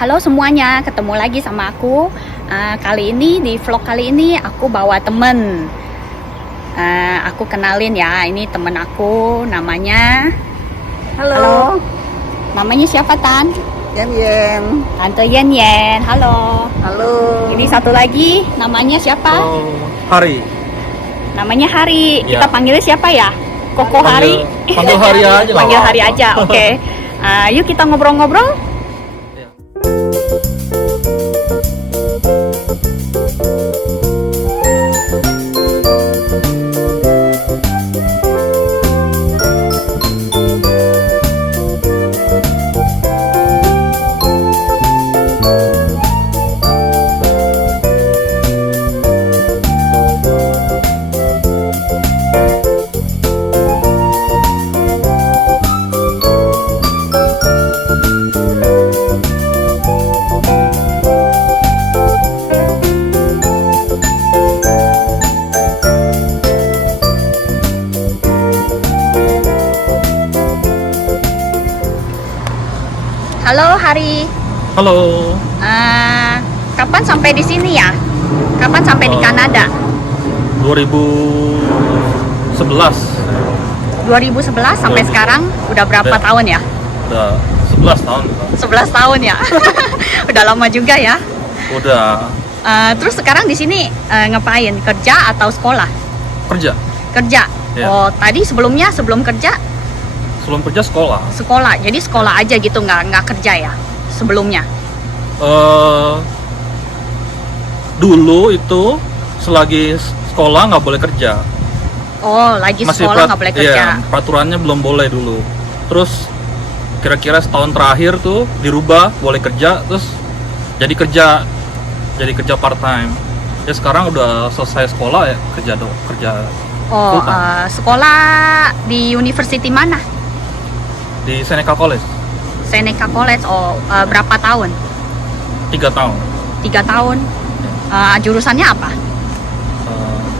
Halo semuanya, ketemu lagi sama aku. Kali ini di vlog kali ini aku bawa temen. Aku kenalin ya, ini temen aku namanya. Halo. Namanya siapa Tan? Yen Yen. Tante Yen Yen. Halo. Halo. Ini satu lagi, namanya siapa? Oh, Hari. Namanya Hari. Ya. Kita panggilnya siapa ya? Koko Hari. Panggil Hari aja. Panggil Hari aja. Oke. Yuk kita ngobrol-ngobrol. Halo Hari. Halo. Kapan sampai di sini ya? Kapan sampai di Kanada? 2011. 2011 sampai sekarang udah berapa Ya. tahun ya? Udah 11 tahun. 11 tahun ya. Udah lama juga ya. Udah Terus sekarang di sini ngapain? Kerja atau sekolah? kerja. Kerja. Ya. Oh, tadi sebelum kerja Sebelum kerja sekolah. sekolah. Jadi sekolah aja gitu, nggak kerja ya sebelumnya. Dulu itu selagi sekolah nggak boleh kerja. Oh, lagi sekolah nggak boleh kerja. Iya, peraturannya belum boleh dulu. Terus kira-kira setahun terakhir tuh dirubah boleh kerja, terus jadi kerja part time. Ya sekarang udah selesai sekolah ya kerja Oh, full time. sekolah di university mana? Di Seneca College Seneca College. Oh, berapa tahun? 3 tahun. 3 tahun. Jurusannya apa?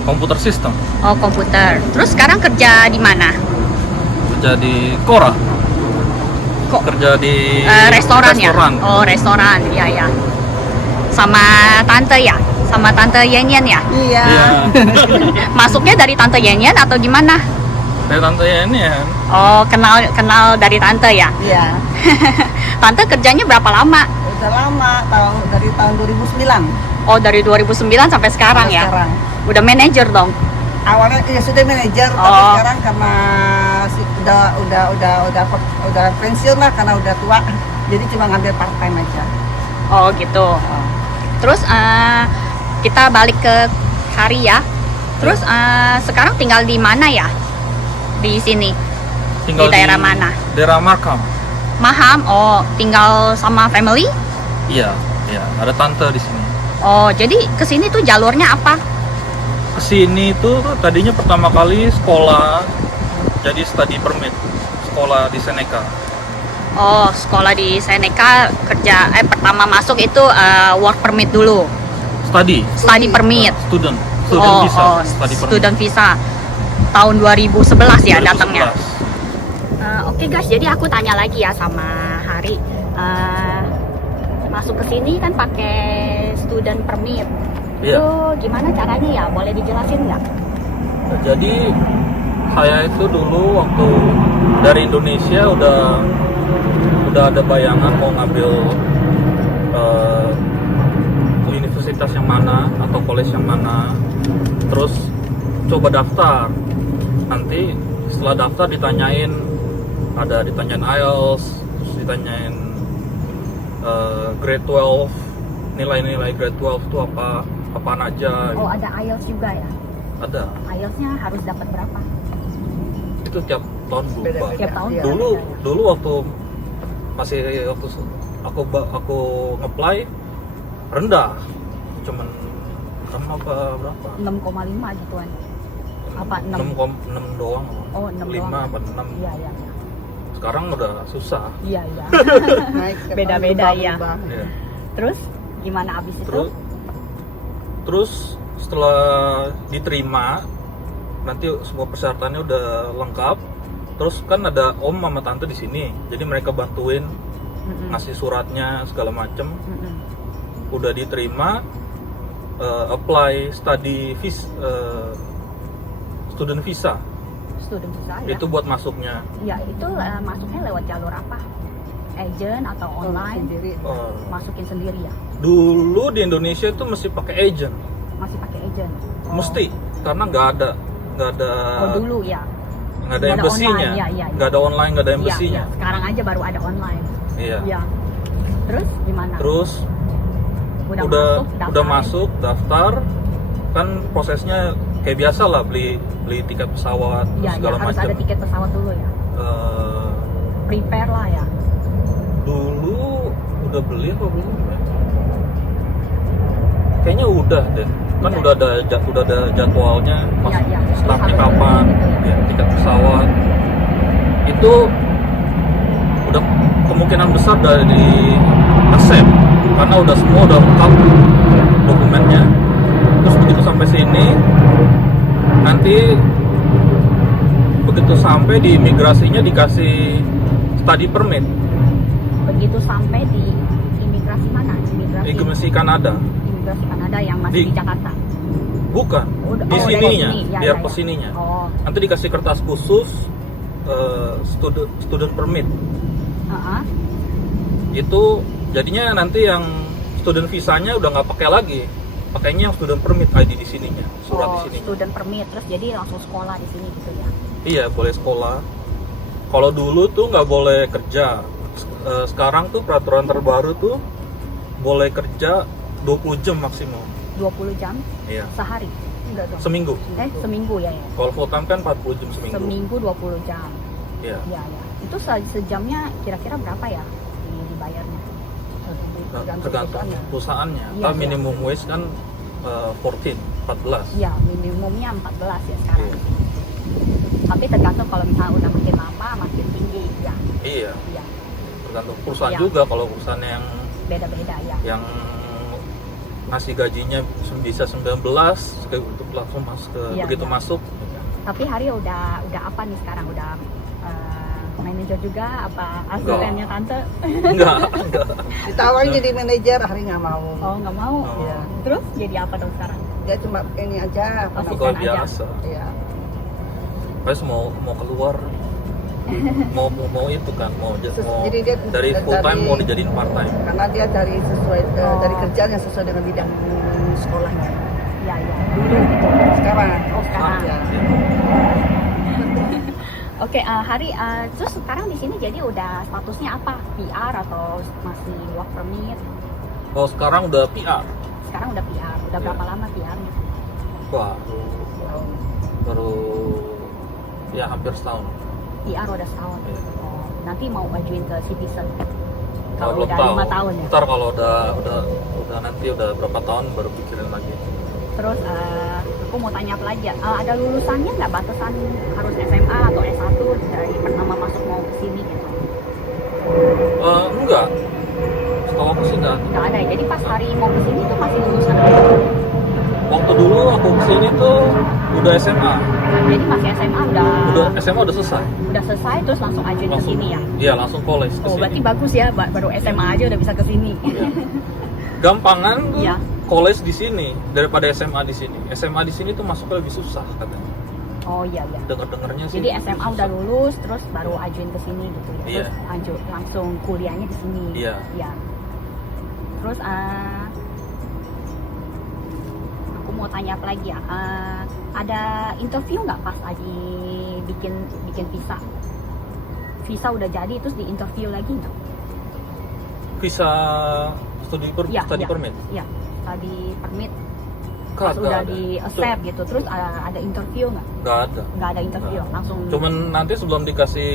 Komputer system. Oh, komputer. Terus sekarang kerja di mana? Kerja di Cora. Kok Kerja di restoran ya? restoran. Oh, restoran. Ya ya. Sama tante ya? Sama tante Yen Yen ya? Iya. Iya. Masuknya dari tante Yen Yen atau gimana? Dari tante ini ya. Oh, kenal dari tante ya? Iya. Tante kerjanya berapa lama? Udah lama, dari tahun 2009. Oh, dari 2009 sampai sekarang Sampai ya? Sekarang. Udah manajer dong? Awalnya ya sudah manajer, tapi Oh. sekarang karena udah pensiun lah karena udah tua. Jadi cuma ngambil part time aja. Oh, gitu. Terus kita balik ke Hari ya. Terus sekarang tinggal di mana ya? Di sini. Tinggal Di daerah mana? Daerah Markham. Maham. Oh, tinggal sama family? Iya, iya. Ada tante di sini. Oh, jadi ke sini tuh jalurnya apa? Kesini tuh tadinya pertama kali sekolah, jadi study permit, sekolah di Seneca. Oh, sekolah di Seneca, kerja pertama masuk itu work permit dulu. Study Permit. student Oh, visa, oh, study permit. student visa. Tahun 2011 ya 2011. datangnya. Oke guys, jadi aku tanya lagi ya sama Hari. Masuk ke sini kan pakai student permit. Iya. Itu gimana caranya ya? Boleh dijelasin nggak? Jadi saya itu dulu waktu dari Indonesia udah ada bayangan mau ngambil universitas yang mana atau college yang mana, terus coba daftar. Nanti setelah daftar ditanyain IELTS, terus ditanyain grade 12, nilai-nilai grade 12 itu apaan aja. Oh, ada IELTS juga ya? Ada. IELTS-nya harus dapat berapa? Itu tiap tahun berubah. Beda-beda. Tiap tahun? Iya. Dulu waktu aku nge-apply rendah, cuman 6 apa berapa? 6,5 gituan. Apa 6? 6 doang. Oh, 6 5 doang. apa 6. Iya, iya. Sekarang udah susah. Iya, iya. Naik ke Beda-beda, tahun ya. berubah. Ya. Terus gimana abis itu? Terus setelah diterima, nanti semua persyaratannya udah lengkap. Terus kan ada om sama tante di sini, jadi mereka bantuin ngasih suratnya segala macem, Mm-mm. udah diterima, apply study visa, student visa, Student visa ya. itu buat masuknya. Ya itu masuknya lewat jalur apa? Agent atau online? Sendiri. Masukin sendiri ya? Dulu di Indonesia itu mesti pakai agent, Masih pakai agent? mesti, karena nggak ada Oh dulu ya? nggak ada Nggak ada embassy-nya, online, iya, iya. nggak ada online, nggak ada Iya, embassy-nya. iya. Sekarang aja baru ada online. Iya. Ya. Terus gimana? Terus udah masuk daftar, kan prosesnya kayak biasa lah, beli tiket pesawat Ya, segala harus macam. ada tiket pesawat dulu ya. Prepare lah ya. Dulu udah beli apa belum ya? Kayaknya udah deh. Kan Udah. udah ada jadwalnya, pas Iya, iya. startnya Terus harus kapan, gitu ya. ya, tiket pesawat. Itu udah kemungkinan besar dari accept karena udah semua udah lengkap dokumennya. Terus begitu sampai sini, nanti begitu sampai di imigrasinya dikasih study permit. Begitu sampai di imigrasi mana? Imigrasi Kanada. Imigrasi Kanada yang masih di Jakarta. Bukan, Udah- di oh, sininya, dari sini. Ya, di ya, airport ya. sininya. Oh, Nanti dikasih kertas khusus student permit. heeh. Itu jadinya nanti yang student visanya udah nggak pakai lagi, pakainya yang student permit ID di sininya, surat di sini. Student permit, terus jadi langsung sekolah di sini gitu ya. Iya, boleh sekolah. Kalau dulu tuh nggak boleh kerja. Sekarang tuh peraturan terbaru tuh boleh kerja 20 jam maksimum. 20 jam Iya, sehari? Enggak dong. seminggu. Seminggu ya ya. Kalau full time kan 40 jam seminggu. Seminggu 20 jam. Iya. Ya ya. Itu sejamnya kira-kira berapa ya dibayarnya? Tergantung perusahaannya. Iya, Kan iya. minimum wage kan 14. Iya, minimumnya 14 ya sekarang. Iya. Tapi tergantung kalau misalnya udah makin lama makin tinggi ya. Iya, Iya, tergantung perusahaan Iya. juga. Kalau perusahaan beda-beda ya. yang ngasih gajinya bisa 19 untuk langsung masuk ke Iya, begitu iya. masuk. Tapi Hari udah apa nih sekarang? Udah manajer juga apa asistennya tante? Enggak. Ditawarin jadi manajer, Hari nggak mau. Oh nggak mau. Oh. Iya. Terus jadi apa dong sekarang? Dia cuma ini aja. Oh, Pegawai Asisten aja. biasa. Iya. Pas mau keluar mau itu kan mau Jadi dia dari full time dari- mau dijadiin part time. Karena dia dari sesuai Oh. dari kerjaan yang sesuai dengan bidang sekolahnya. Ya ya. Dulu gitu. Sekarang. Oh sekarang. Ya. Oke, Hari, terus sekarang di sini jadi udah statusnya apa? PR atau masih work permit? Oh, sekarang udah PR. Sekarang udah PR. Udah Iya. berapa lama PR-nya? Baru ya hampir setahun. PR udah setahun. Iya. Oh, nanti mau ajuin ke citizen. Oh, Kalau belum udah tahu. 5 tahun ya. Ntar kalau udah nanti udah berapa tahun baru pikirin lagi. Terus aku mau tanya apa lagi? Ada lulusannya nggak, batasan harus SMA atau S1 dari pertama masuk mau ke sini gitu? Enggak. Setahu aku sih enggak. Nggak ada ya. Jadi pas Hari mau ke sini tuh masih lulusan apa? Waktu dulu aku kesini tuh udah SMA. Jadi masih SMA Udah SMA udah selesai. udah selesai terus langsung ajuin ke Langsung sini ya? Iya, langsung college ke Oh, sini. berarti bagus ya, baru SMA aja udah bisa ke sini. Iya. Gampangan tuh Iya. college di sini daripada SMA di sini. SMA di sini tuh masuknya lebih susah katanya. Oh iya iya. Dengar-dengarnya sih. Jadi lebih SMA susah. udah lulus terus baru ajuin ke sini gitu ya. Iya. Terus langsung kuliahnya di sini. Iya. Iya. Terus aku mau tanya apa lagi ya? Ada interview nggak pas lagi bikin visa? Visa udah jadi terus di interview lagi nggak? Visa study Iya, iya. permit. Iya. Tadi permit Nggak pas udah ada. di accept gitu. Terus ada interview nggak? Nggak ada. Nggak ada interview, Nggak. langsung. Cuman nanti sebelum dikasih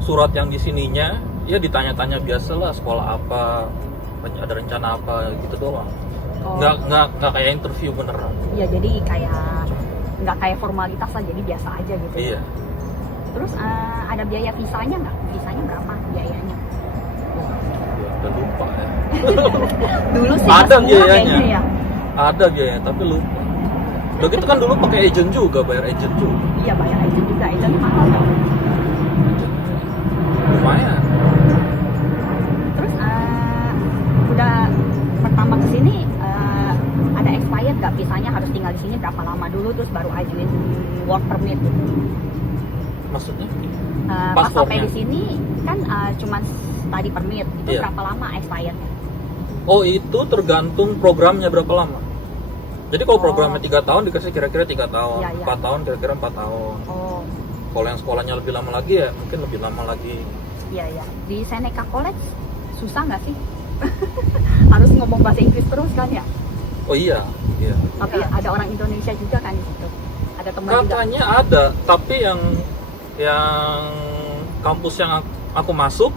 surat yang di sininya, ya ditanya-tanya biasalah sekolah apa, ada rencana apa gitu doang. Oh. Nggak kayak interview beneran. Iya, jadi nggak kayak formalitas lah, jadi biasa aja gitu. Iya. Terus ada biaya visanya nggak? Visanya berapa biayanya? Udah lupa ya. Dulu sih Ada semua biayanya. kayaknya ya. Ada biayanya tapi lupa. Begitu kan dulu pakai agent juga, bayar agent juga. Iya, bayar agent juga. Agent mahal dong. Lumayan. tinggal di sini berapa lama dulu, terus baru ajuin work permit gitu. Maksudnya? Pas sampai Paspornya? di sini kan cuma study permit, itu Iya. berapa lama expirednya? Oh, itu tergantung programnya berapa lama. Jadi kalau Oh. programnya 3 tahun dikasih kira-kira 3 tahun, Iya, iya. 4 tahun kira-kira 4 tahun. Oh, Kalau yang sekolahnya lebih lama lagi ya mungkin lebih lama lagi. iya ya. Di Seneca College susah nggak sih? Harus ngomong bahasa Inggris terus kan ya? Oh iya, iya. Tapi ada orang Indonesia juga kan di situ. Ada teman juga. Katanya ada, tapi yang kampus yang aku masuk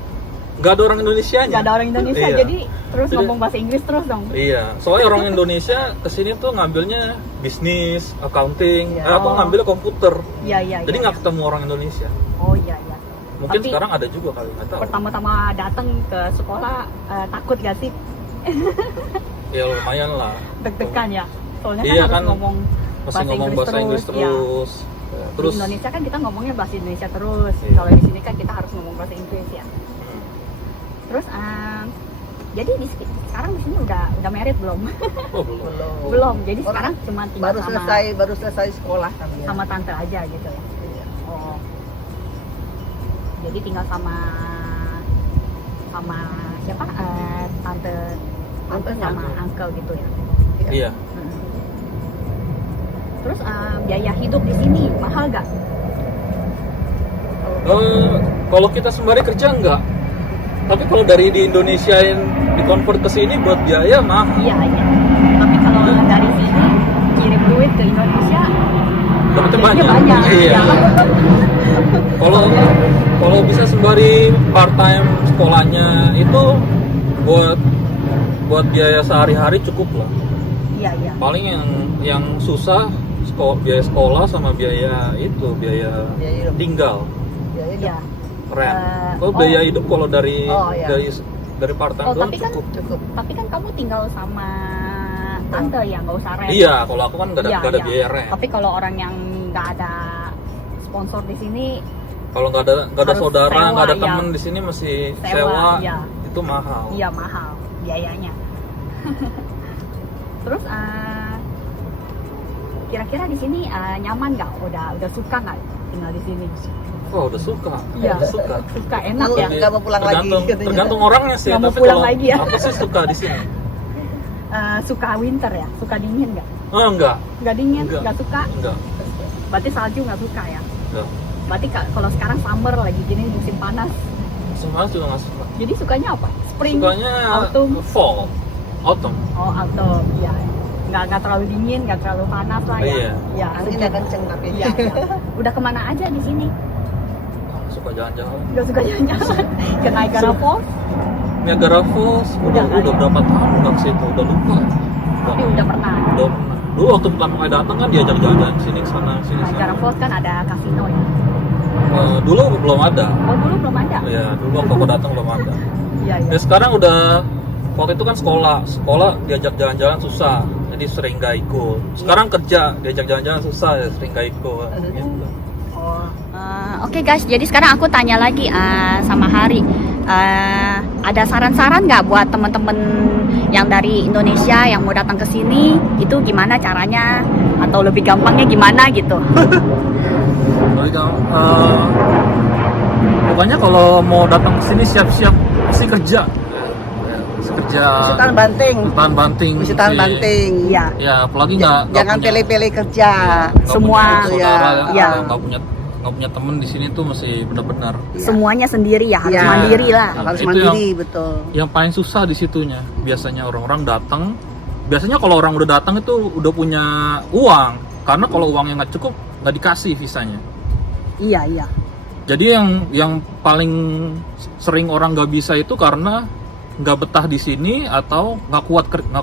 nggak ada orang Indonesianya. Nggak ada orang Indonesia, Iya. jadi terus Jadi- ngomong bahasa Inggris terus dong. Iya, soalnya orang Indonesia kesini tuh ngambilnya bisnis, accounting, Iya. atau ngambilnya komputer. Iya, iya. Jadi iya, nggak ketemu orang Indonesia. Oh iya, iya. Mungkin Tapi- sekarang ada juga kali, nggak tahu. Pertama-tama datang ke sekolah takut gak sih? Ya lumayan lah. Deg-degan ya? Soalnya Iya, kan kan harus ngomong Masih ngomong bahasa Inggris ya. terus. Terus Di Indonesia kan kita ngomongnya bahasa Indonesia terus. Iya. Kalau di sini kan kita harus ngomong bahasa Inggris ya. hmm, Terus jadi sekarang di sini udah married belum? oh belum. Belum. Jadi Orang sekarang cuma tinggal baru selesai sekolah kami ya. sama tante aja gitu ya. Iya. Oh. Jadi tinggal sama siapa? Tante sama Tante. uncle gitu ya. Iya. Mm. Terus biaya hidup di sini mahal gak? Kalau kita sembari kerja enggak. Tapi kalau dari di Indonesia dikonvert ke sini buat biaya mahal. Iya, iya. Tapi kalau dari sini kirim duit ke Indonesia Dapatnya jadinya banyak. Iya. Iya. Kalau bisa sembari part time sekolahnya itu buat biaya sehari-hari cukup lah. Iya, iya. Paling yang susah biaya sekolah sama biaya Biaya hidup. tinggal, Ya, itu Iya. rent. Kalau oh. biaya hidup kalau dari Oh, iya. dari part time Oh, doang tapi kan cukup. cukup. Tapi kan kamu tinggal sama tante ya, nggak usah rent. Iya, kalau aku kan nggak ada, Iya, nggak ada iya. biaya rent. Tapi kalau orang yang nggak ada sponsor di sini, Kalau nggak ada Harus saudara, sewa, nggak ada iya. teman di sini masih Sewa, sewa, iya. itu mahal. iya mahal biayanya. Terus kira-kira di sini nyaman nggak? Udah suka nggak tinggal di sini? Oh, udah suka. Iya. Udah suka. Suka, enak ya. Nggak mau pulang lagi, tergantung, katanya. tergantung orangnya sih. Nggak mau Tapi pulang kalau lagi ya. Aku sih suka di sini. Suka winter ya? Suka dingin nggak? Oh, enggak. Nggak dingin? Enggak. Nggak suka? Enggak. Berarti salju nggak suka ya? Enggak. Berarti kalau sekarang summer lagi gini musim panas, Semuanya juga nggak suka. jadi sukanya apa? Spring, Sukanya autumn? fall, autumn. Oh, autumn, ya. Nggak terlalu dingin, nggak terlalu panas lah ya. Iya. Ya, Anginnya kenceng tapi. Iya, iya. Udah kemana aja di sini? Suka jalan-jalan. Nggak suka jalan-jalan ke Niagara Falls, Niagara Falls Udah kali. udah berapa tahun nggak ke situ, udah lupa. tapi udah pernah. Udah pernah. Dulu waktu pertama kali datang kan diajak jalan-jalan sini sana sini Niagara sana. Falls kan ada kasino ya. Dulu belum ada. Oh, dulu belum ada. Ya, dulu waktu aku datang belum ada. Iya, iya. Ya sekarang udah, waktu itu kan sekolah diajak jalan-jalan susah, jadi sering gak ikut. Sekarang kerja diajak jalan-jalan susah, ya sering gak ikut. Gitu. Oh. Oke guys, jadi sekarang aku tanya lagi sama Hari. Ada saran-saran nggak buat teman-teman yang dari Indonesia yang mau datang ke sini? Itu gimana caranya? Atau lebih gampangnya gimana gitu? Tapi pokoknya kalau mau datang ke sini siap-siap mesti kerja. Kerja. Mesti tahan banting. Tahan banting. Mesti tahan banting. Iya. Ya, apalagi nggak Jangan punya- pilih-pilih kerja. nggak semua. punya saudara, Iya. nggak punya temen di sini tuh masih benar-benar. Iya. Semuanya sendiri ya, harus Iya. mandiri lah. Harus Itu mandiri, betul. Yang paling susah di situnya biasanya orang-orang datang. Biasanya kalau orang udah datang itu udah punya uang, karena kalau uangnya nggak cukup nggak dikasih visanya. Iya, iya. Jadi yang paling sering orang nggak bisa itu karena nggak betah di sini atau nggak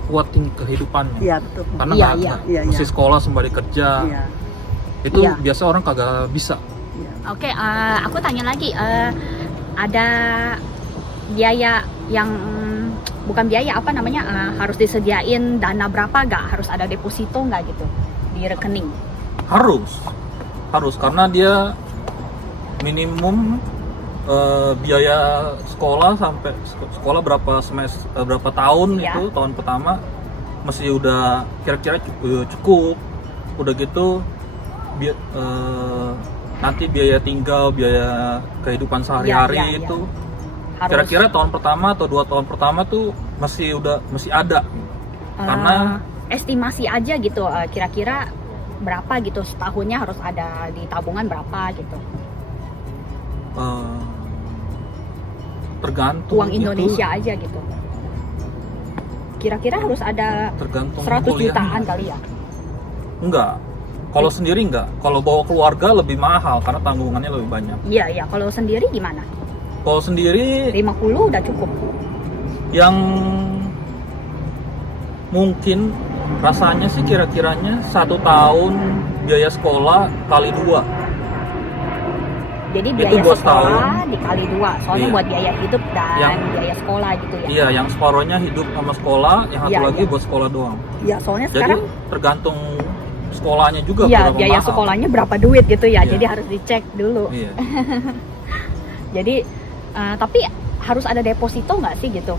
kuatin kehidupannya. Iya, betul. Karena Iya, nggak iya. Iya, mesti iya. sekolah sembari kerja. Iya. Itu Iya. biasa orang kagak bisa. Iya. Oke, aku tanya lagi. Ada biaya yang bukan biaya apa namanya? Harus disediain dana berapa nggak? Harus ada deposito nggak gitu di rekening? Harus karena dia minimum biaya sekolah sampai sekolah berapa semester berapa tahun Ya. itu tahun pertama masih udah kira-kira cukup udah gitu nanti biaya tinggal, biaya kehidupan sehari-hari Iya, iya, iya. itu Harus, kira-kira tahun pertama atau 2 tahun pertama tuh masih ada karena estimasi aja gitu, kira-kira berapa gitu setahunnya harus ada di tabungan berapa gitu. tergantung Uang Indonesia aja gitu. Kira-kira harus ada tergantung 100 kuliahnya. jutaan kali ya. Enggak, kalau sendiri enggak, kalau bawa keluarga lebih mahal karena tanggungannya lebih banyak. Iya, iya. Kalau sendiri gimana? Kalau sendiri 50 udah cukup. yang mungkin rasanya sih kira-kiranya 1 tahun biaya sekolah kali 2. Jadi Itu biaya buat sekolah dikali 2. Soalnya Iya. buat biaya hidup dan Yang- biaya sekolah gitu ya. Iya, yang separohnya hidup sama sekolah, yang satu Iya, lagi iya. buat sekolah doang. Iya, soalnya Jadi sekarang tergantung sekolahnya juga iya, berapa biaya mahal. sekolahnya berapa duit gitu ya. Iya. Jadi harus dicek dulu. Iya. Jadi tapi harus ada deposito nggak sih gitu?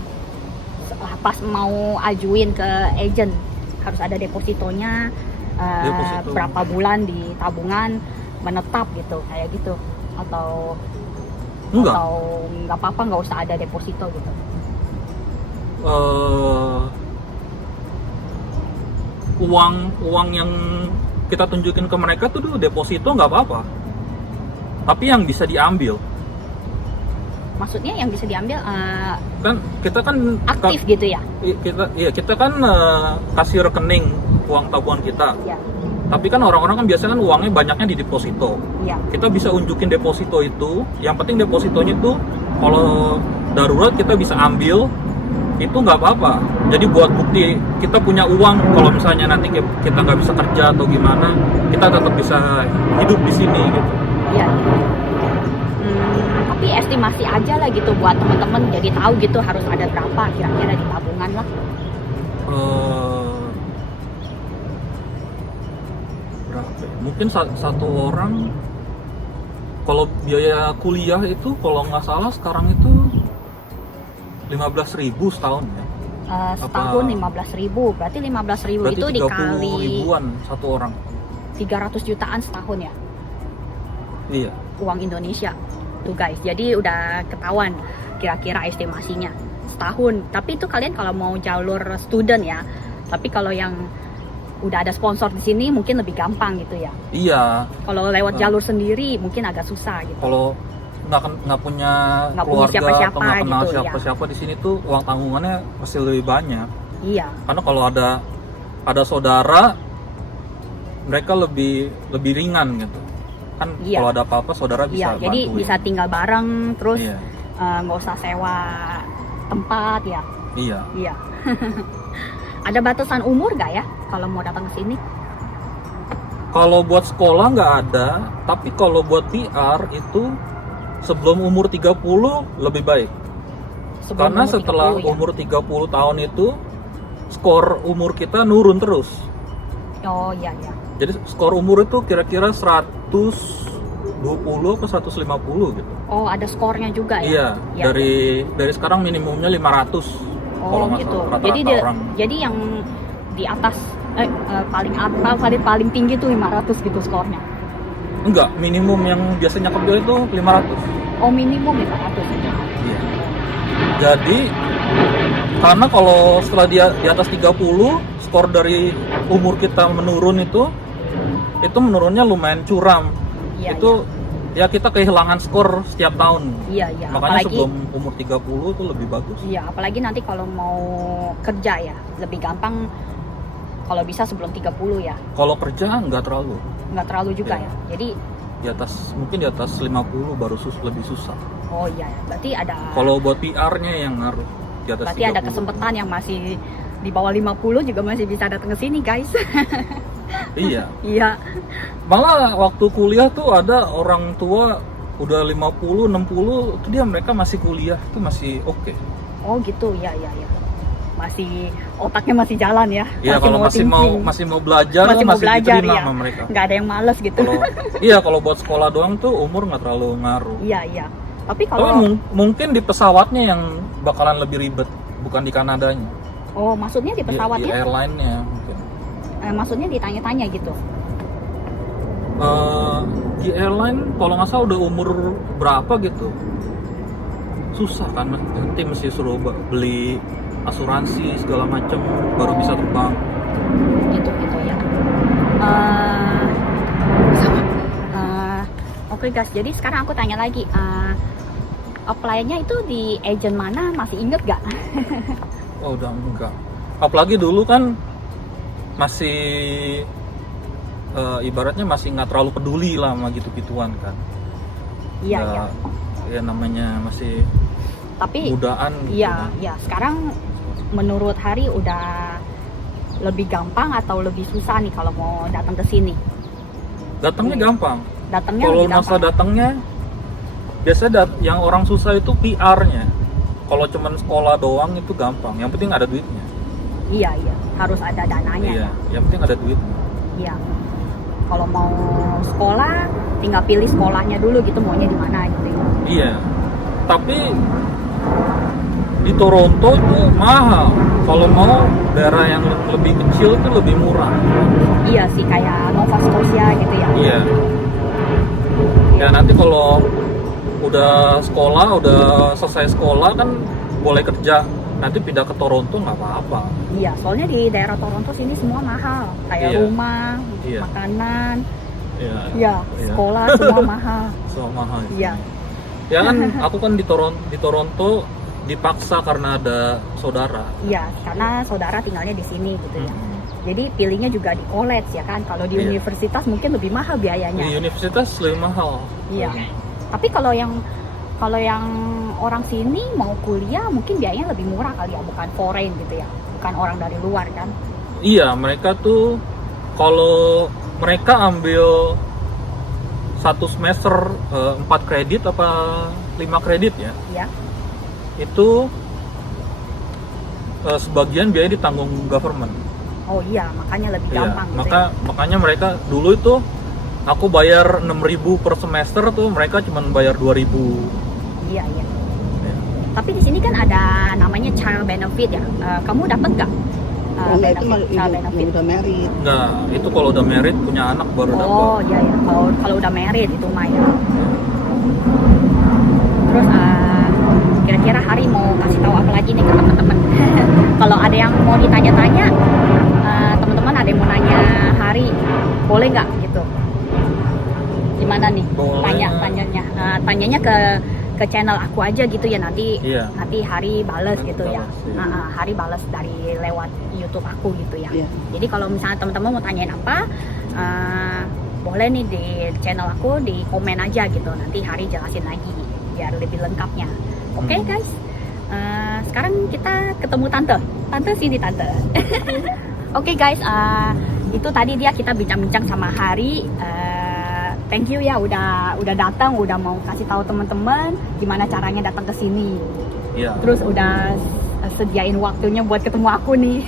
Pas mau ajuin ke agent harus ada depositonya, Deposito. berapa bulan di tabungan menetap gitu, kayak gitu, atau Enggak. atau nggak apa-apa, nggak usah ada deposito gitu. Uang yang kita tunjukin ke mereka tuh dulu deposito nggak apa-apa. Tapi yang bisa diambil Maksudnya yang bisa diambil kan kita kan aktif gitu ya? kita kan kasih rekening uang tabungan kita. Ya, Tapi kan orang-orang kan biasanya kan uangnya banyaknya di deposito. ya. Kita bisa unjukin deposito itu, yang penting depositonya itu kalau darurat kita bisa ambil, itu nggak apa-apa. Jadi buat bukti kita punya uang, kalau misalnya nanti kita nggak bisa kerja atau gimana, kita tetap bisa hidup di sini gitu. Iya. Tapi estimasi aja lah gitu buat teman-teman, jadi tahu gitu harus ada berapa kira-kira di tabungan lah. Berapa ya? Mungkin satu orang kalau biaya kuliah itu kalau nggak salah sekarang itu 15.000 setahun ya. Setahun 15.000, berarti 15.000 Berarti itu 30 dikali ribuan satu orang. 300 jutaan setahun ya, Iya. uang Indonesia tuh guys. Jadi udah ketahuan kira-kira estimasinya setahun. Tapi itu kalian kalau mau jalur student ya. Tapi kalau yang udah ada sponsor di sini mungkin lebih gampang gitu ya. Iya. Kalau lewat jalur sendiri mungkin agak susah gitu. Kalau nggak punya Nggak punya keluarga siapa-siapa atau nggak kenal gitu, siapa-siapa di sini tuh uang tanggungannya pasti lebih banyak. Iya, Karena kalau ada saudara, mereka lebih ringan gitu. Kan Iya. kalau ada apa-apa saudara bisa iya. Jadi bantuin. bisa tinggal bareng, terus Iya. nggak usah sewa tempat ya. Iya. Iya. Ada batasan umur nggak ya kalau mau datang ke sini? Kalau buat sekolah nggak ada, tapi kalau buat PR itu sebelum umur 30 lebih baik. Sebelum Karena umur setelah 30 ya? umur 30 tahun itu skor umur kita nurun terus. Oh iya iya. Jadi skor umur itu kira-kira 120 ke 150 gitu. Oh ada skornya juga ya? Iya, Iya, dari sekarang minimumnya 500. Oh nggak gitu. salah, Jadi rata-rata orang. jadi yang di atas paling atas paling tinggi tuh 500 gitu skornya. Enggak, minimum yang biasanya kerja itu 500. Oh minimum 500. Iya. Jadi karena kalau setelah dia di atas 30, skor dari umur kita menurun itu menurunnya lumayan curam. Iya, Itu ya kita kehilangan skor setiap tahun. Iya iya. Makanya Apalagi sebelum umur 30 itu lebih bagus. iya, apalagi nanti kalau mau kerja ya lebih gampang kalau bisa sebelum 30 ya. Kalau kerja nggak terlalu. Nggak terlalu juga Iya. ya. Jadi Mungkin di atas 50 baru lebih susah. oh iya, berarti ada Kalau buat PR-nya yang ngaruh di atas berarti ada 30. kesempatan yang masih di bawah 50 juga masih bisa datang ke sini, guys. Iya. Iya. Malah waktu kuliah tuh ada orang tua udah 50, 60 itu mereka masih kuliah, itu masih oke. Oh gitu, ya ya ya. Masih otaknya masih jalan ya. Iya, kalau masih mau belajar, Masih mau belajar, diterima ya. sama mereka. Nggak ada yang males gitu. Kalau buat sekolah doang tuh umur nggak terlalu ngaruh. Iya iya. Tapi Tapi kalau mungkin di pesawatnya yang bakalan lebih ribet, bukan di Kanadanya. oh maksudnya di Di pesawatnya, airline-nya mungkin. maksudnya ditanya-tanya gitu. Di airline kalau nggak salah udah umur berapa gitu, susah kan, nanti mesti suruh beli asuransi segala macam baru bisa terbang. Gitu ya. Sama. Oke guys, jadi sekarang aku tanya lagi, apply-nya itu di agent mana, masih inget gak? Oh udah enggak, apalagi dulu kan masih ibaratnya masih nggak terlalu peduli lah sama gitu-gituan kan. Iya. Ya namanya masih Tapi mudaan gitu iya, kan. ya sekarang menurut Hari udah lebih gampang atau lebih susah nih kalau mau datang ke sini? Datangnya gampang. Datangnya Kalau lebih masa gampang. datangnya biasanya yang orang susah itu PR-nya. Kalau cuman sekolah doang itu gampang, yang penting ada duitnya. Iya, harus ada dananya. Iya, yang penting ada duitnya. Iya. Kalau mau sekolah, tinggal pilih sekolahnya dulu gitu, maunya di mana gitu. Iya. Tapi di Toronto itu mahal. Kalau mau daerah yang lebih kecil itu lebih murah. Iya sih, kayak Nova Scotia gitu ya. Iya. Ya nanti kalau udah sekolah, udah selesai sekolah kan boleh kerja. Nanti pindah ke Toronto nggak apa-apa. Iya, soalnya di daerah Toronto sini semua mahal. Kayak Iya. rumah, Iya. makanan, Iya. ya, Iya. sekolah semua mahal. So mahal. Iya. Ya kan aku kan di Toronto dipaksa karena ada saudara. Iya, karena saudara tinggalnya di sini gitu ya. Hmm. Jadi pilihnya juga di college ya kan. Kalau di Iya. universitas mungkin lebih mahal biayanya. Di universitas lebih mahal. Iya. Tapi kalau yang orang sini mau kuliah mungkin biayanya lebih murah kali ya, bukan foreign gitu ya. Bukan orang dari luar kan. Iya, mereka tuh kalau mereka ambil satu semester 4 kredit apa 5 kredit ya. Iya. Itu sebagian biaya ditanggung government. Oh iya, makanya lebih gampang gitu ya. Makanya mereka dulu itu aku bayar 6.000 per semester tuh, mereka cuma bayar 2.000. Iya. Tapi di sini kan ada namanya child benefit ya. Kamu dapat nggak? Enggak, itu child benefit. udah married. Nah, itu kalau udah married punya anak baru dapat. Oh iya. Kalau udah married itu mah ya. Terus kira-kira Hari mau kasih tahu apa lagi nih ke teman-teman? Kalau ada yang mau ditanya-tanya, teman-teman ada yang mau nanya Hari, boleh nggak gitu? Gimana nih? Boleh. Tanyanya ke channel aku aja gitu ya, nanti Iya. nanti Hari bales Nanti gitu ya. balas, iya. Hari bales dari lewat YouTube aku gitu ya. Iya. Jadi kalau misalnya teman-teman mau tanyain apa, boleh nih di channel aku, di komen aja gitu. Nanti Hari jelasin lagi biar lebih lengkapnya. Oke guys, sekarang kita ketemu tante sini tante. Oke guys, itu tadi kita bincang-bincang sama Hari. Thank you ya udah datang, udah mau kasih tahu teman-teman gimana caranya datang ke sini. Iya. Terus udah sediain waktunya buat ketemu aku nih.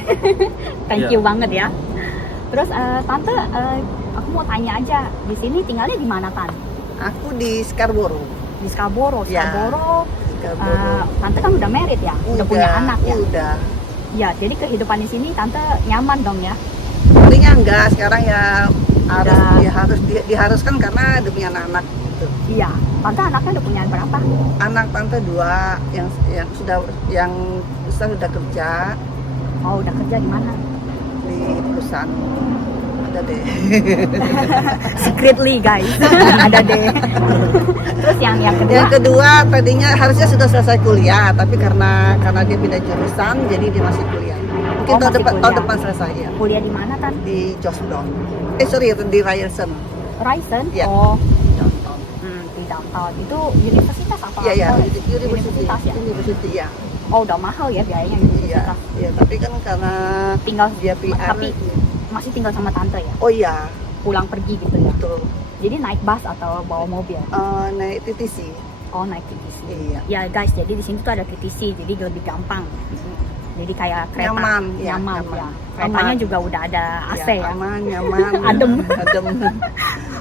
Thank you banget ya. Terus tante, aku mau tanya aja, di sini tinggalnya di mana Tan? Aku di Scarborough. Di Scarborough. Ya. Scarborough. Scarborough. Tante kan udah married ya, udah punya anak ya. Udah. Ya, jadi kehidupan di sini tante nyaman dong ya. Tadinya enggak, sekarang ya Udah. diharuskan karena ada punya anak gitu. Iya, tante anaknya udah punya berapa? Anak tante 2 yang besar sudah kerja Oh, udah kerja di mana? di perusahaan, ada deh. Secretly guys, ada deh. Terus yang kedua? Yang kedua tadinya harusnya sudah selesai kuliah, tapi karena dia pindah jurusan jadi dia masih kuliah. Mungkin Oh, tahun masih tahun kuliah. depan selesai ya. Kuliah di mana Tan? Di Georgetown. Di Ryerson. Ryerson? Iya. Oh, Downtown. di downtown. Itu universitas apa? Iya ya, college? universitas ya. University ya. Oh, udah mahal ya biayanya Iya, universitas. iya, tapi kan karena Tinggal dia PR. tapi masih tinggal sama tante ya? Oh iya, Pulang pergi gitu ya? betul. Jadi naik bus atau bawa mobil? Naik TTC. Oh, naik TTC. Iya. Ya guys, jadi di sini tuh ada TTC, jadi lebih gampang. Jadi kayak kereta. Nyaman, ya, nyaman. nyaman. Ya. Keretanya Aman. juga udah ada AC ya. Aman, nyaman. Adem. Adem.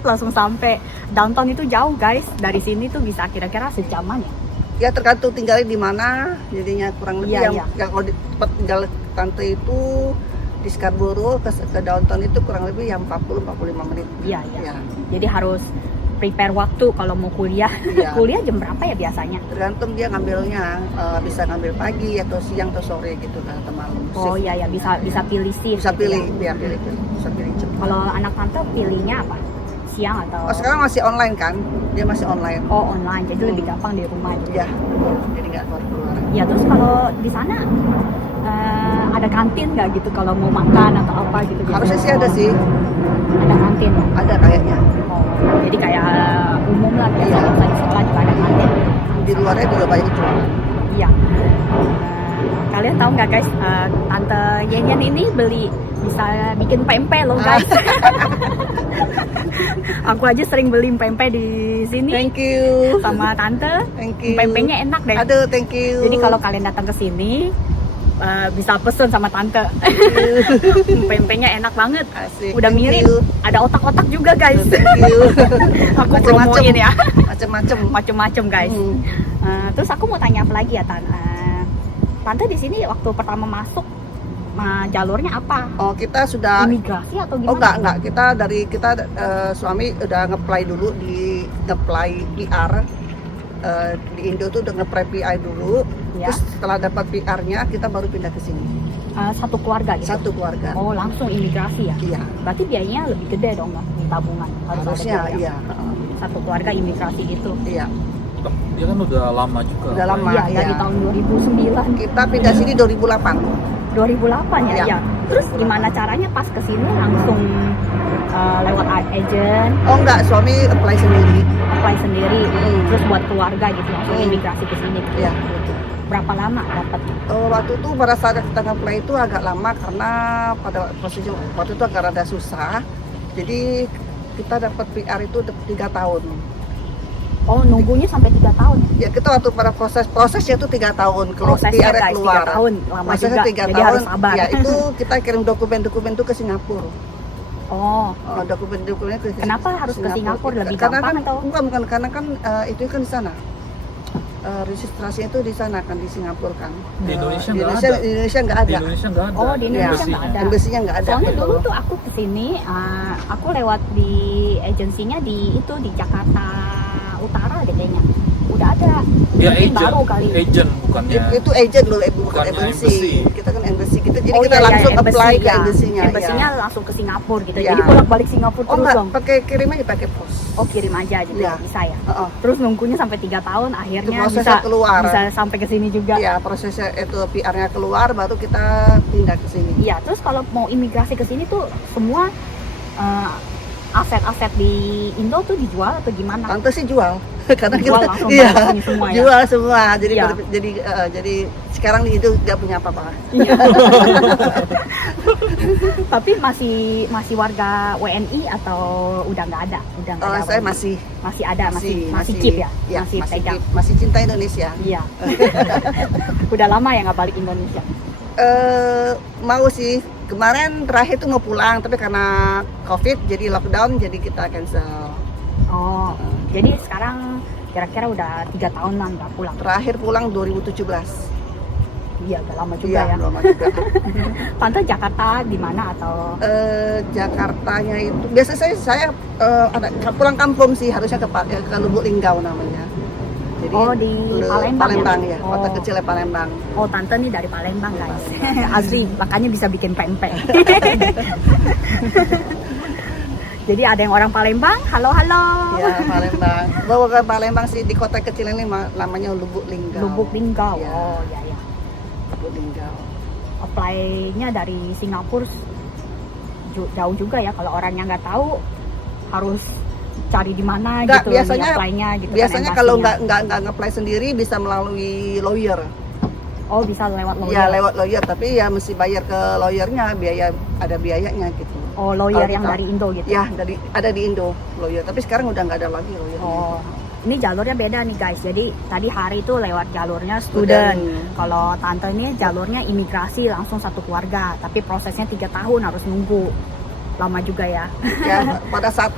Langsung sampai downtown itu jauh guys. Dari sini tuh bisa kira-kira sejaman ya. Ya tergantung tinggalnya di mana, jadinya kurang lebih Iya, iya. yang kalau di tempat tinggal tante itu di Scarborough ke downtown itu kurang lebih yang 40-45 menit. Iya, iya. Ya, Jadi harus prepare waktu kalau mau kuliah. Iya. Kuliah jam berapa ya biasanya? tergantung dia ngambilnya, bisa ngambil pagi atau siang atau sore gitu kan, atau malam. Oh Shift. iya ya, bisa pilih shift. Bisa gitu pilih, ya. bisa pilih jam. Kalau anak tante pilihnya apa? Siang atau? Oh, sekarang masih online kan? Dia masih online. Oh, online, jadi lebih gampang di rumah gitu. Ya, jadi nggak keluar. Ya terus kalau di sana ada kantin nggak gitu kalau mau makan atau apa gitu? Harusnya sih ada sih, Ada kantin. ada kayaknya. Oh, jadi kayak umum lah biasa Iya. misalnya di sekolah juga ada kantin. Di luarnya juga banyak jual. Iya. Kalian tahu nggak guys, tante Yenyen ini bisa bikin pempek loh guys. Aku aja sering beli pempek di sini Thank you. sama tante. Thank you. Pempeknya enak deh. Aduh, thank you. Jadi kalau kalian datang ke sini bisa pesen sama tante. Pempeknya enak banget. Asik. Udah Thank mirip. you. Ada otak-otak juga guys. Thank you. Aku Macem-macem. promoin ya. Macem-macem. Macem-macem guys. Terus aku mau tanya apa lagi ya Tan? Tante di sini waktu pertama masuk jalurnya apa? Oh, kita sudah. Imigrasi atau gimana? Oh, enggak. Kita suami udah nge-apply dulu di nge-apply PR. Di Indo tuh udah nge-apply PR dulu. Ya. Terus setelah dapat PR-nya kita baru pindah ke sini. Satu keluarga gitu? Satu keluarga. Oh, langsung imigrasi ya? Iya. Berarti biayanya lebih gede dong nggak di tabungan? Harusnya ada iya. Satu keluarga imigrasi gitu? Iya. Dia kan udah lama juga. Udah lama. Iya, ya di tahun 2009. Kita pindah sini 2008. 2008 ya? Iya. Iya. Terus gimana caranya pas ke sini langsung lewat agent, Oh enggak, suami apply sendiri. apply sendiri, terus buat keluarga gitu langsung imigrasi ke sini. Iya. Berapa lama dapat? Waktu itu pada saat kita apply itu agak lama karena pada posisi waktu itu agak rada susah. Jadi kita dapat PR itu 3 tahun. Oh, nunggunya sampai 3 tahun. Ya kita waktu pada prosesnya itu 3 tahun Prosesnya PR guys, 3 tahun lama prosesnya juga. 3 Jadi tahun. harus sabar. Ya itu kita kirim dokumen-dokumen itu ke Singapura. Oh, Dokumen-dokumennya ke kenapa harus ke Singapura? Lebih karena gampang kan, atau? bukan karena kan itu kan di sana. Registrasinya itu di sana kan di Singapura kan. Di Indonesia Di nggak Indonesia, ada. di Indonesia nggak Di ada. Indonesia nggak ada. Oh, di Indonesia embassy-nya. nggak ada. Embassy-nya nggak ada. Soalnya betul. dulu tuh aku kesini, aku lewat di agensinya di Jakarta Utara deh kayaknya. Udah ada. Dia Mungkin agent, baru kali. agent bukannya. Itu agent loh, bukan Bukannya embassy. embassy. Kita kan embassy. Jadi Oh, kita iya, langsung iya, apply embassy, ke ya. embassy-nya. Embassy-nya ya. langsung ke Singapura gitu. Iya. Jadi bolak-balik Singapura Oh terus enggak, dong. pakai kirim aja pakai pos. Oh, kirim aja gitu Iya. bisa ya. Heeh. Terus nunggunya sampai 3 tahun, akhirnya Itu prosesnya bisa keluar. bisa sampai ke sini juga. Iya, prosesnya itu PR-nya keluar baru kita pindah ke sini. Iya, terus kalau mau imigrasi ke sini tuh semua aset-aset di Indo tuh dijual atau gimana? Tante sih jual karena Jual kita langsung iya, balik sini semua ya? jual semua. Jadi Iya. jadi sekarang itu nggak punya apa-apa. Iya. Tapi masih warga WNI atau udah nggak ada? Udah nggak ada. Saya WNI? masih masih ada, masih keep ya? Iya, masih pegang. keep, masih cinta Indonesia. Iya. Udah lama ya nggak balik Indonesia? Mau sih, kemarin terakhir tuh mau pulang tapi karena COVID jadi lockdown jadi kita cancel. Oh, jadi sekarang kira-kira udah 3 tahun lah nggak pulang. Terakhir pulang 2017. Iya, udah lama juga ya. Lama juga. Tante Jakarta di mana atau? Jakartanya itu biasa saya ada pulang kampung sih, harusnya ke Lubuk Linggau namanya. Jadi, Oh, di Palembang ya? ya, kota Oh. kecilnya Palembang. Oh, tante nih dari Palembang guys. Asli, makanya bisa bikin pempek. Jadi ada yang orang Palembang, halo. Ya, Palembang. Bawa ke Palembang sih, di kota kecil ini namanya Lubuk Linggau. Lubuk Linggau. Ya. Oh, ya. Lubuk Linggau. Apply-nya dari Singapura jauh juga ya. Kalau orangnya nggak tahu harus cari di mana Nggak, gitu biasanya- apply-nya gitu Biasanya kan, kalau embasinya. nggak nge-apply sendiri bisa melalui lawyer. Oh, bisa lewat lawyer. Ya, lewat lawyer, tapi ya mesti bayar ke lawyernya, ada biayanya gitu. Oh, lawyer Kalau yang kita- dari Indo gitu. Ya, ada di Indo lawyer, tapi sekarang udah nggak ada lagi lawyer. Oh, ini jalurnya beda nih guys. Jadi tadi hari itu lewat jalurnya student. Kalau tante ini jalurnya imigrasi langsung satu keluarga. Tapi prosesnya 3 tahun harus nunggu. Lama juga ya. Ya, pada saat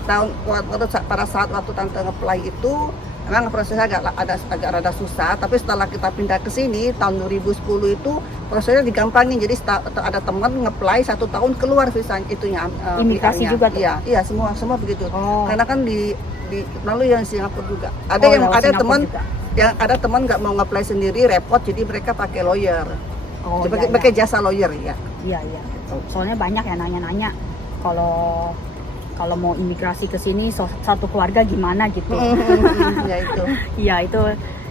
waktu tante nge-apply itu memang prosesnya agak rada susah, tapi setelah kita pindah ke sini tahun 2010 itu prosesnya digampangin. Jadi ada teman ngeplay 1 tahun keluar visa itunya. Imigrasi PR-nya. juga tuh? Iya semua begitu. Oh. Karena kan di melalui yang Singapura juga. Ada Oh, yang lewat ada Singapura teman juga. yang ada teman nggak mau ngeplay sendiri repot, jadi mereka pakai lawyer. Oh, Jadi iya, pakai jasa lawyer ya. iya. Soalnya banyak yang nanya-nanya kalau mau imigrasi ke sini satu keluarga gimana gitu. Ya itu. Iya, itu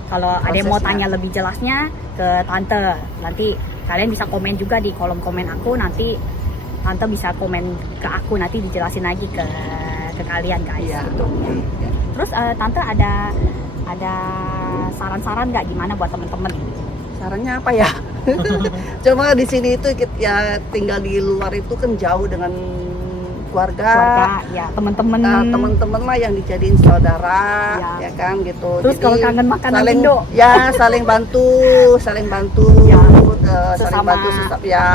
kalau ada yang mau Prosesnya. tanya lebih jelasnya ke tante, nanti kalian bisa komen juga di kolom komen aku, nanti tante bisa komen ke aku, nanti dijelasin lagi ke kalian guys. Iya. Gitu. Ya. Terus tante ada saran-saran nggak gimana buat temen-temen? Sarannya apa ya? Cuma di sini itu ya tinggal di luar itu kan jauh dengan keluarga, Ya temen-temen. teman-teman lah yang dijadiin saudara, Ya. ya kan gitu. Terus kalau kangen makanan saling, Indo? ya saling bantu, Ya, saling sesama. bantu, ya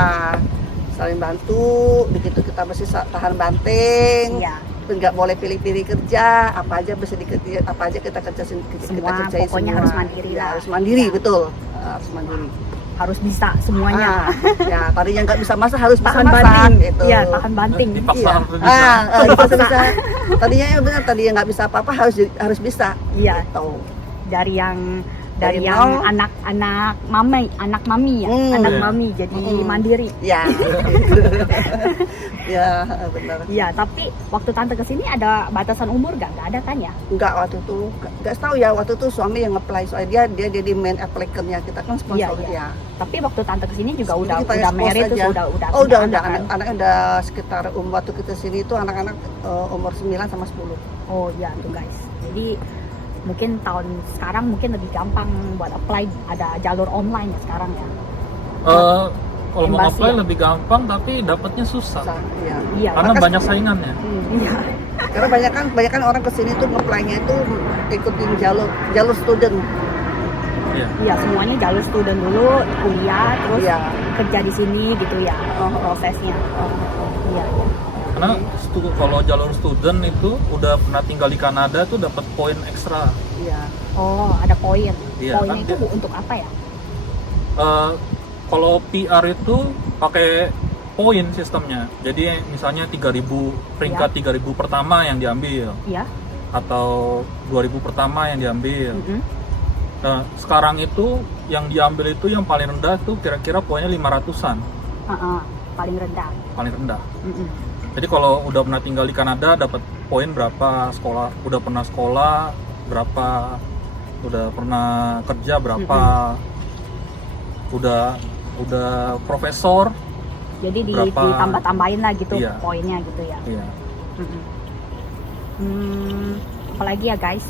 saling bantu. Begitu kita mesti tahan banting. Iya. Nggak boleh pilih-pilih kerja, apa aja bisa dikerja, apa aja kita kerjain, Semua, kerjain pokoknya semua. harus mandiri Ya, lah. harus mandiri, Ya. betul. Harus mandiri. Harus bisa semuanya. Ya, tadinya nggak bisa masak harus bisa Tahan masak banting. gitu. Iya, tahan banting. Dipaksa Iya. harus bisa. Dipaksa bisa. Tadinya ya benar, tadinya nggak bisa apa-apa harus bisa. Iya. Gitu. Dari yang Dari yang nol. anak mami ya, Hmm. anak Iya. mami jadi Hmm. mandiri. Ya. Ya, benar. Iya, tapi waktu tante kesini ada batasan umur nggak? Nggak ada kan ya? Enggak waktu itu, nggak tahu ya waktu itu suami yang apply soalnya dia jadi main applicant-nya, kita kan sponsor Iya. ya. Tapi waktu tante kesini juga Jadi udah kita expose married terus aja. udah Oh udah punya anak kan? anaknya udah sekitar waktu kita sini itu anak-anak umur 9 sama 10. Oh iya tuh guys. Jadi mungkin tahun sekarang mungkin lebih gampang buat apply, ada jalur online ya sekarang ya. Kalau mau Embassy apply ya? lebih gampang tapi dapatnya susah. Iya. Iya. Karena Maka- banyak saingannya. Iya. Karena banyak kan orang kesini tuh ngeplay-nya itu ikutin jalur student. Iya. Iya, semuanya jalur student dulu, kuliah, terus Iya. kerja di sini gitu ya prosesnya. Iya. Karena kalau jalur student itu udah pernah tinggal di Kanada tuh dapat poin ekstra. Iya. Oh, ada poin. Iya, Poin kan itu dia- untuk apa ya? Kalau PR itu pakai poin sistemnya. Jadi misalnya 3.000 peringkat 3.000 pertama yang diambil Iya. atau 2.000 pertama yang diambil. Mm-mm. Nah, sekarang itu yang diambil itu yang paling rendah tuh kira-kira poinnya 500-an, Paling rendah. paling rendah. Mm-mm. Jadi kalau udah pernah tinggal di Kanada dapat poin berapa, udah pernah sekolah berapa, udah pernah kerja berapa, udah profesor, Jadi Berapa- ditambah-tambahin lah gitu Iya. poinnya gitu ya. iya. Apalagi ya guys,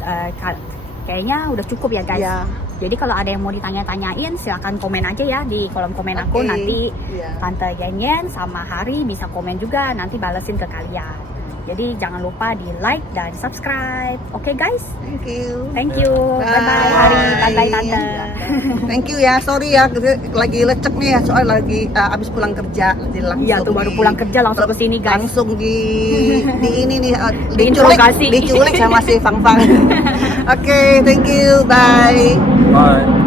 kayaknya udah cukup ya guys. Iya. Jadi kalau ada yang mau ditanya-tanyain silahkan komen aja ya di kolom komen aku, Oke. nanti Iya. Tante Yen sama Hari bisa komen juga, nanti balesin ke kalian. Jadi jangan lupa di like dan subscribe. Oke guys, Thank you. thank you. Bye bye Hari, bye bye Tante. Thank you ya, sorry ya, lagi lecek nih ya, soal lagi abis pulang kerja, jadi langsung Iya tuh baru pulang kerja langsung ke sini guys. langsung di ini nih Diinterogasi. diculik sama si Fang Fang. Oke, thank you, bye. Bye.